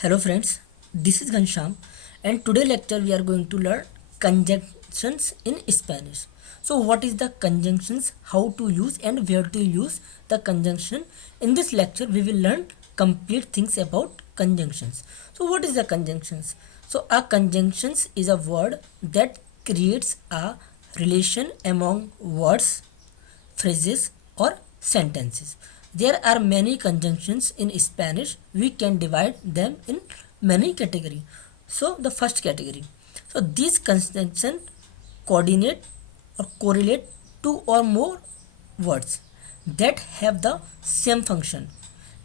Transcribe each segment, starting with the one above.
Hello friends, this is Ghansham and today lecture we are going to learn conjunctions in Spanish. So what is the conjunctions, how to use and where to use the conjunction. In this lecture we will learn complete things about conjunctions. So what is the conjunctions? So a conjunctions is a word that creates a relation among words, phrases or sentences. There are many conjunctions in Spanish. We can divide them in many categories. So the first category. So these conjunctions coordinate or correlate two or more words that have the same function.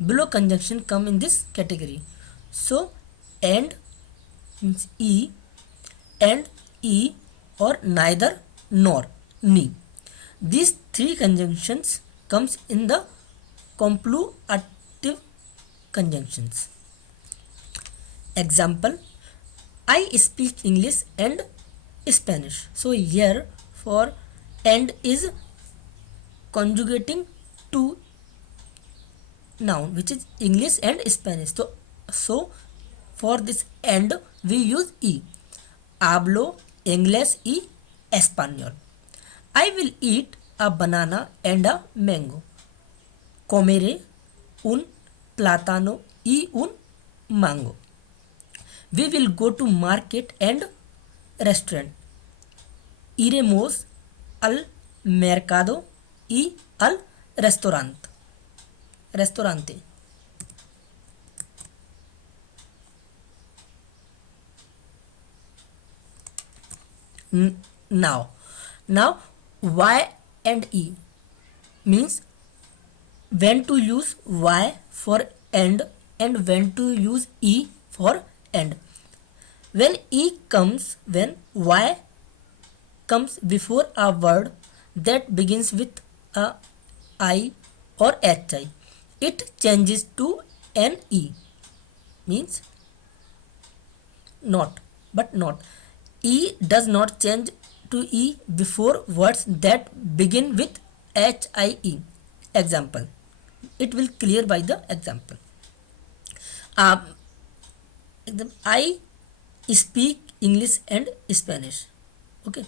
Below conjunction come in this category. So and means and e or neither nor ni. These three conjunctions comes in the compluative conjunctions. Example: I speak English and Spanish. So here for and is conjugating two noun which is English and Spanish. So for this and we use e. Hablo inglés y español. I will eat a banana and a mango. Comeré un plátano y un mango. We will go to market and restaurant. Iremos al mercado y al restaurante. Now y and e means when to use y for and when to use e for and. When y comes before a word that begins with a I or hi, it changes to an e, means not, but not. E does not change to e before words that begin with HIE. Example. It will clear by the example. Um, I speak English and Spanish. Okay.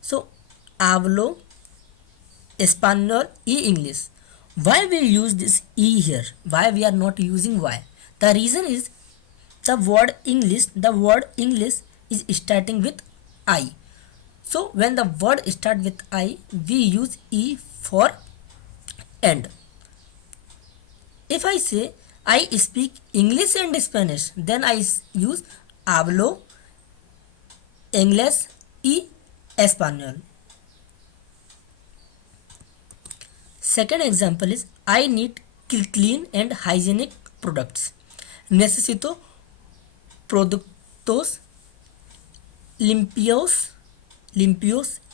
So, hablo español y English. Why we use this e here? Why we are not using y? The reason is the word English is starting with I. So when the word start with I, we use e for and. If I say I speak English and Spanish, then I use hablo inglés y español. Second example is I need clean and hygienic products. Necesito productos limpios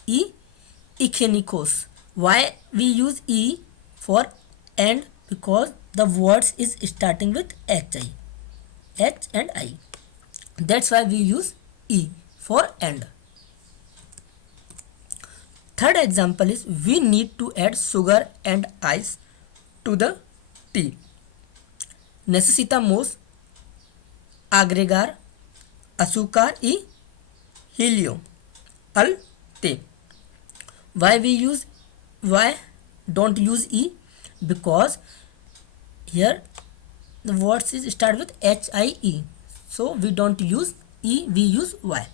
y higiénicos. Why we use e for and? Because the words is starting with h and I. That's why we use e for and. Third example is we need to add sugar and ice to the tea. Necesitamos agregar azúcar y helio al té. Why don't use e? Because here the words is start with HIE. So we don't use e, we use y.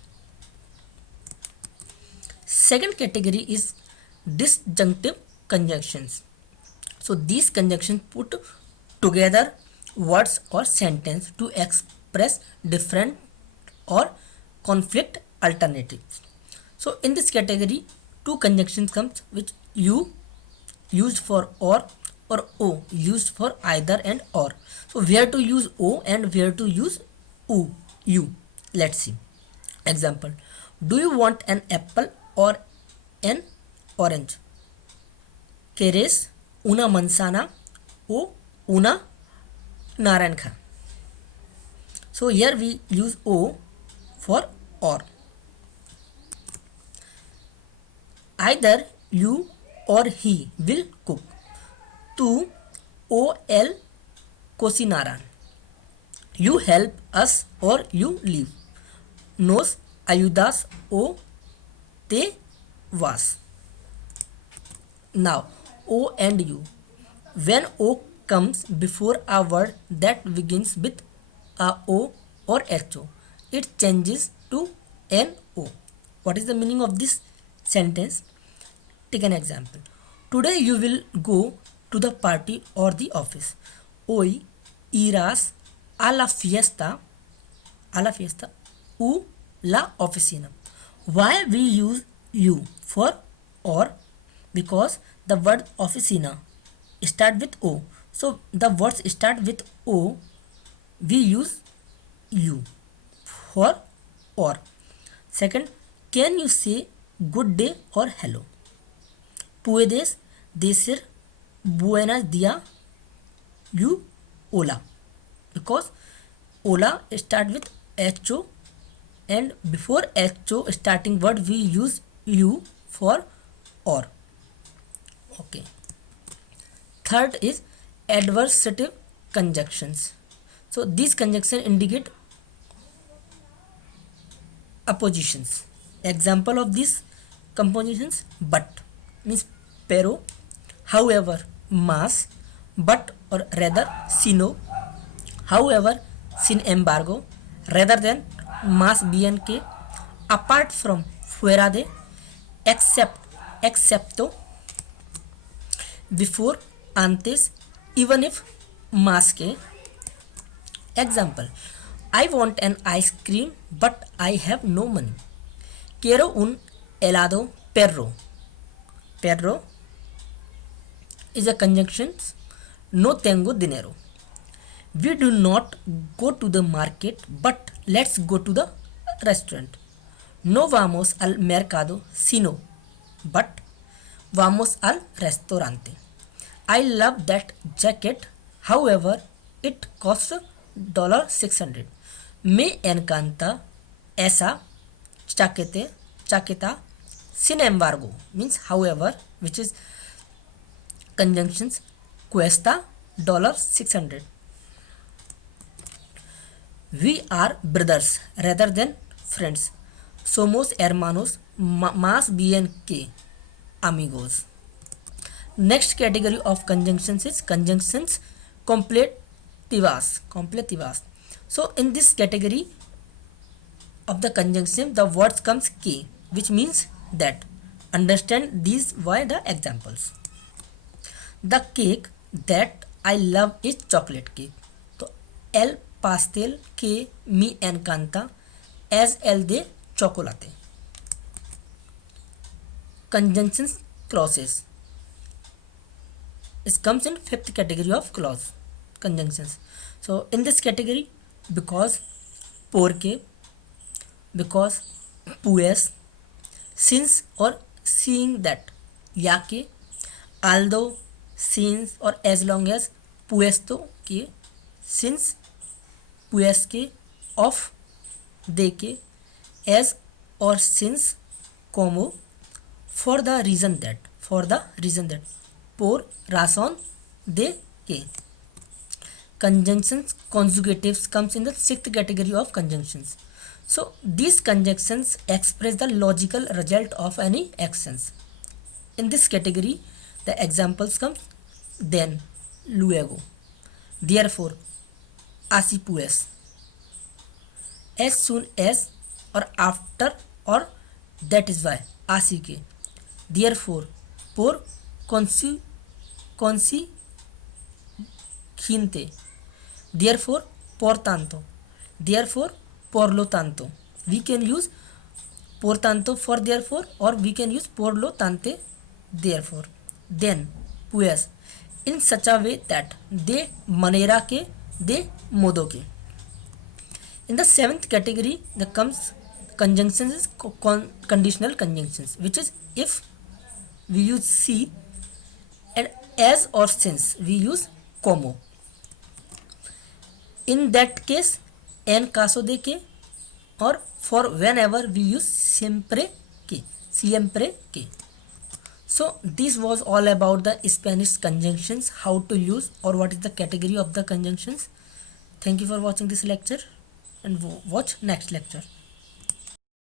Second category is disjunctive conjunctions. So these conjunctions put together words or sentence to express different or conflict alternatives. So in this category, two conjunctions comes which u used for or o used for either and or. So where to use o and where to use u. Let's see. Example: do you want an apple or an orange? ¿Quieres una manzana o una naranja? So here we use o for or. Either you or he will cook. Tu o él cocinaran. You help us or you leave. Nos ayudas o te vas. Now, O and U. When O comes before a word that begins with a O or HO, it changes to an O. What is the meaning of this sentence? Take an example. Today you will go to the party or the office. Hoy irás a la fiesta u la oficina. Why we use you for or? Because the word oficina start with O. So the words start with O. We use you for or. Second, can you say good day or hello? Puedes decir buenos días you hola, because hola start with ho, and before ho starting word we use you for or. Okay. Third is adversative conjunctions. So these conjunctions indicate oppositions. Example of these compositions: but means pero, however, mas, but or rather, sino, however, sin embargo, rather than, más bien que, apart from, fuera de, except, excepto, before, antes, even if, más que. Example: I want an ice cream but I have no money. Quiero un helado perro. Perro is a conjunction. No tengo dinero. We do not go to the market but let's go to the restaurant. No vamos al mercado sino but vamos al restaurante. I love that jacket, however it costs $600. Me encanta esa chaqueta, sin embargo means however, which is conjunctions, cuesta $600. We are brothers rather than friends. Somos hermanos más bien que amigos. Next category of conjunctions is conjunctions completivas. So in this category of the conjunction, the words comes que, which means that. Understand these by the examples. The cake that I love is chocolate cake. So el pastel que me encanta es el de chocolate. Conjunctions clauses. It comes in fifth category of clause conjunctions. So in this category, because, porque, because, pues, since or seeing that, ya que, although, since or as long as, puesto que, since, pues que, of, de que, as or since, como, for the reason that, por razón de que. Conjunctions conjugatives comes in the sixth category of conjunctions. So these conjunctions express the logical result of any actions. In this category, the examples come then, luego, therefore, así pues, as soon as or after or that is why, así que, therefore, por consiguiente, therefore, por tanto, therefore, por lo tanto. We can use por tanto for therefore, or we can use por lo tante therefore. Then, pues, in such a way that, de manera que, de modo que. In the seventh category, the comes conjunctions is conditional conjunctions, which is if we use si, and as or since we use como. In that case, en caso de que, or for whenever we use siempre que. So this was all about the Spanish conjunctions, how to use or what is the category of the conjunctions. Thank you for watching this lecture and watch next lecture.